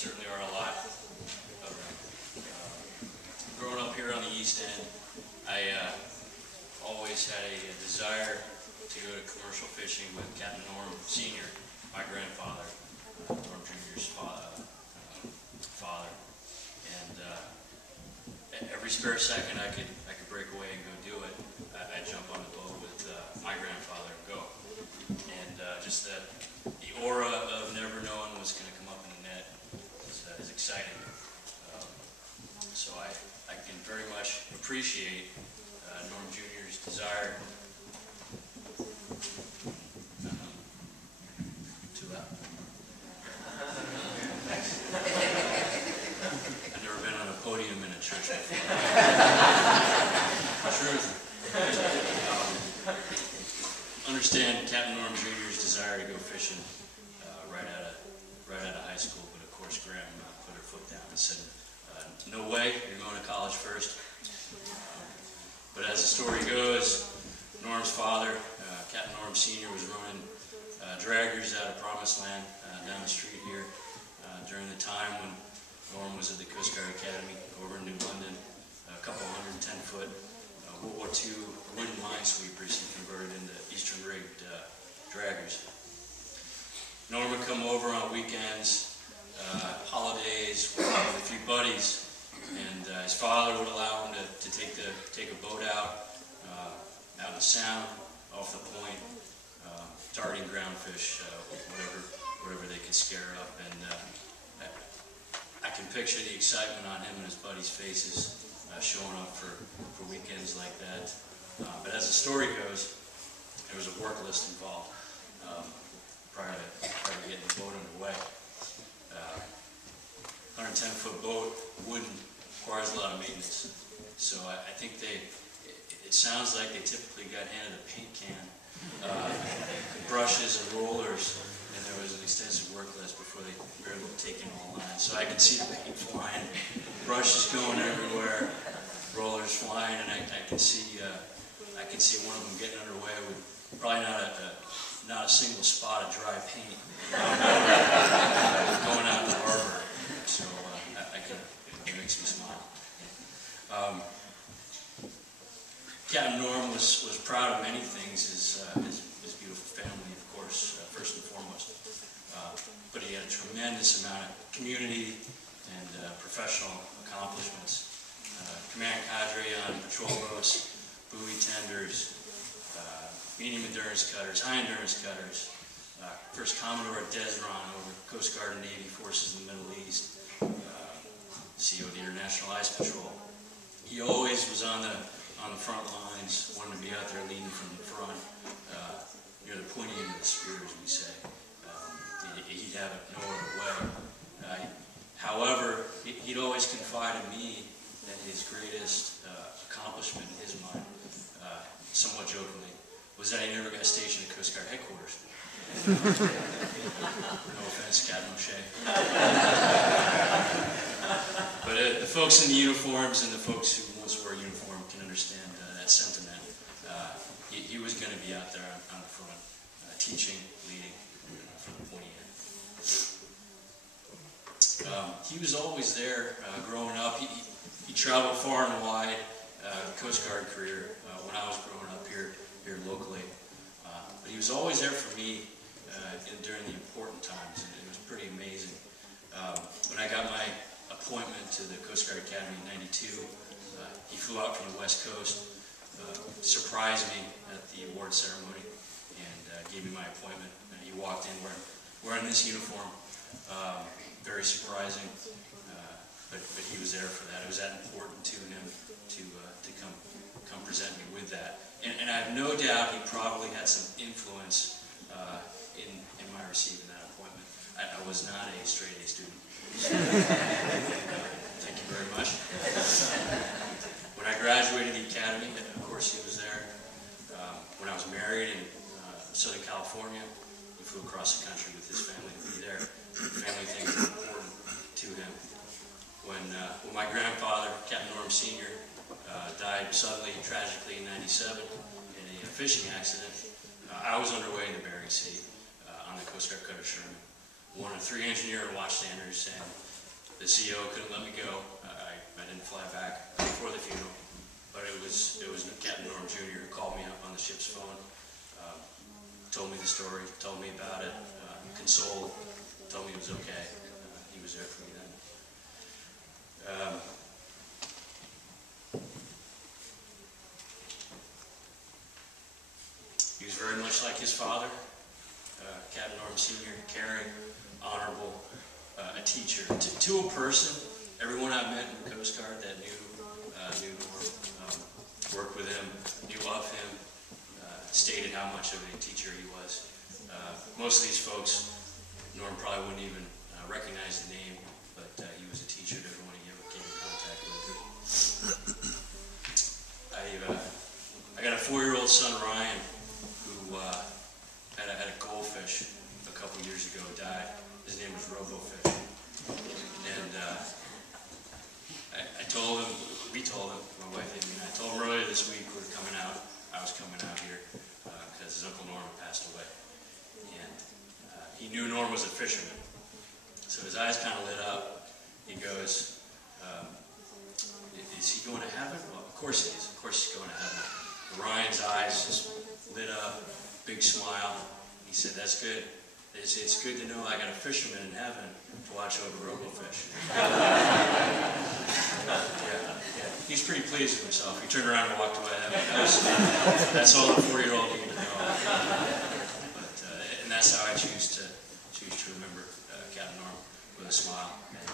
certainly are a lot. Growing up here on the East End, I always had a desire to go to commercial fishing with Captain Norm Sr., my grandfather, Norm Jr.'s father. And every spare second I could break away and go do it, I'd jump on the boat with my grandfather and go. And just the aura of never knowing what's going to come up in the net is exciting. So I can very much appreciate Norm Jr.'s desire. Too loud? I've never been on a podium in a church before. Truth. Understand Captain Norm Jr.'s desire to go fishing right out of high school, but of course Graham put her foot down and said, no way, you're going to college first. But as the story goes, Norm's father, Captain Norm Sr., was running draggers out of Promised Land down the street here during the time when Norm was at the Coast Guard Academy over in New London, a couple 110-foot World War II wooden minesweepers he converted into Eastern rigged draggers. Norm would come over on weekends, holidays with a few buddies, and his father would allow him to take a boat out in the Sound, off the point, targeting groundfish, whatever they could scare up. And I can picture the excitement on him and his buddies' faces showing up for weekends like that. But as the story goes, there was a work list involved prior to getting the boat underway. 110-foot boat, wooden, requires a lot of maintenance. So I think it sounds like they typically got handed a paint can, brushes and rollers, and there was an extensive work list before they were able to take in all lines. So I could see the paint flying, brushes going everywhere, rollers flying, and I can see one of them getting underway with probably not a single spot of dry paint going out to the harbor. So it makes me smile. Captain Norm was proud of many things, his beautiful family, of course, first and foremost. But he had a tremendous amount of community and professional accomplishments. Command cadre on patrol boats, buoy tenders, medium endurance cutters, high endurance cutters, first Commodore at Desron over Coast Guard and Navy forces in the Middle East, CO of the International Ice Patrol. He always was on the front lines, wanted to be out there leading from the front, near the pointy end of the spear, as we say. He'd have it no other way. However, he'd always confide in me that his greatest accomplishment in his mind, somewhat jokingly, was that he never got stationed at Coast Guard headquarters. No offense, Captain O'Shea. But the folks in the uniforms and the folks who once wore a uniform can understand that sentiment. He was going to be out there on the front, teaching, leading from the pointy end. He was always there growing up. He traveled far and wide, Coast Guard career, when I was growing up here locally. But he was always there for me during the important times, and it was pretty amazing. When I got my appointment to the Coast Guard Academy in '92, he flew out from the West Coast, surprised me at the award ceremony, and gave me my appointment. And he walked in wearing this uniform, very surprising, but he was there for that. It was that important to him to come present me with that. And I have no doubt he probably had some influence in my receiving that appointment. I was not a straight A student. So, thank you very much. When I graduated the academy, of course he was there. When I was married in Southern California, he flew across the country with his family to be there. Family things are important to him. When my grandfather, Captain Norm Sr., died suddenly, tragically in '97 in a fishing accident, I was underway in the Bering Sea on the Coast Guard cutter Sherman. one of 3 engineer and watchstanders, and the CEO couldn't let me go. I didn't fly back before the funeral, but it was Captain Norm Jr. who called me up on the ship's phone, told me the story, told me about it, consoled, told me it was okay. He was there for me then. He was very much like his father, Captain Norm Sr., caring, honorable, a teacher. To a person, everyone I've met in the Coast Guard that knew Norm, worked with him, knew of him, stated how much of a teacher he was. Most of these folks, Norm probably wouldn't even recognize the name, but he was a teacher to everyone he ever came in contact with. I got a 4-year-old son, Ryan, who had a goldfish a couple years ago, died. His name was Robofish. And we told him, my wife and me, I told him earlier this week we were coming out. I was coming out here because his Uncle Norm had passed away. And he knew Norm was a fisherman. So his eyes kind of lit up. He goes, is he going to heaven? Well, of course he is. Of course he's going to heaven. Ryan's eyes just lit up, big smile. He said, that's good. It's good to know I got a fisherman in heaven to watch over Robofish. Yeah. He's pretty pleased with himself. He turned around and walked away. That's all a 4-year-old needed to know. But, and that's how I choose to remember Captain Norm, with a smile. And,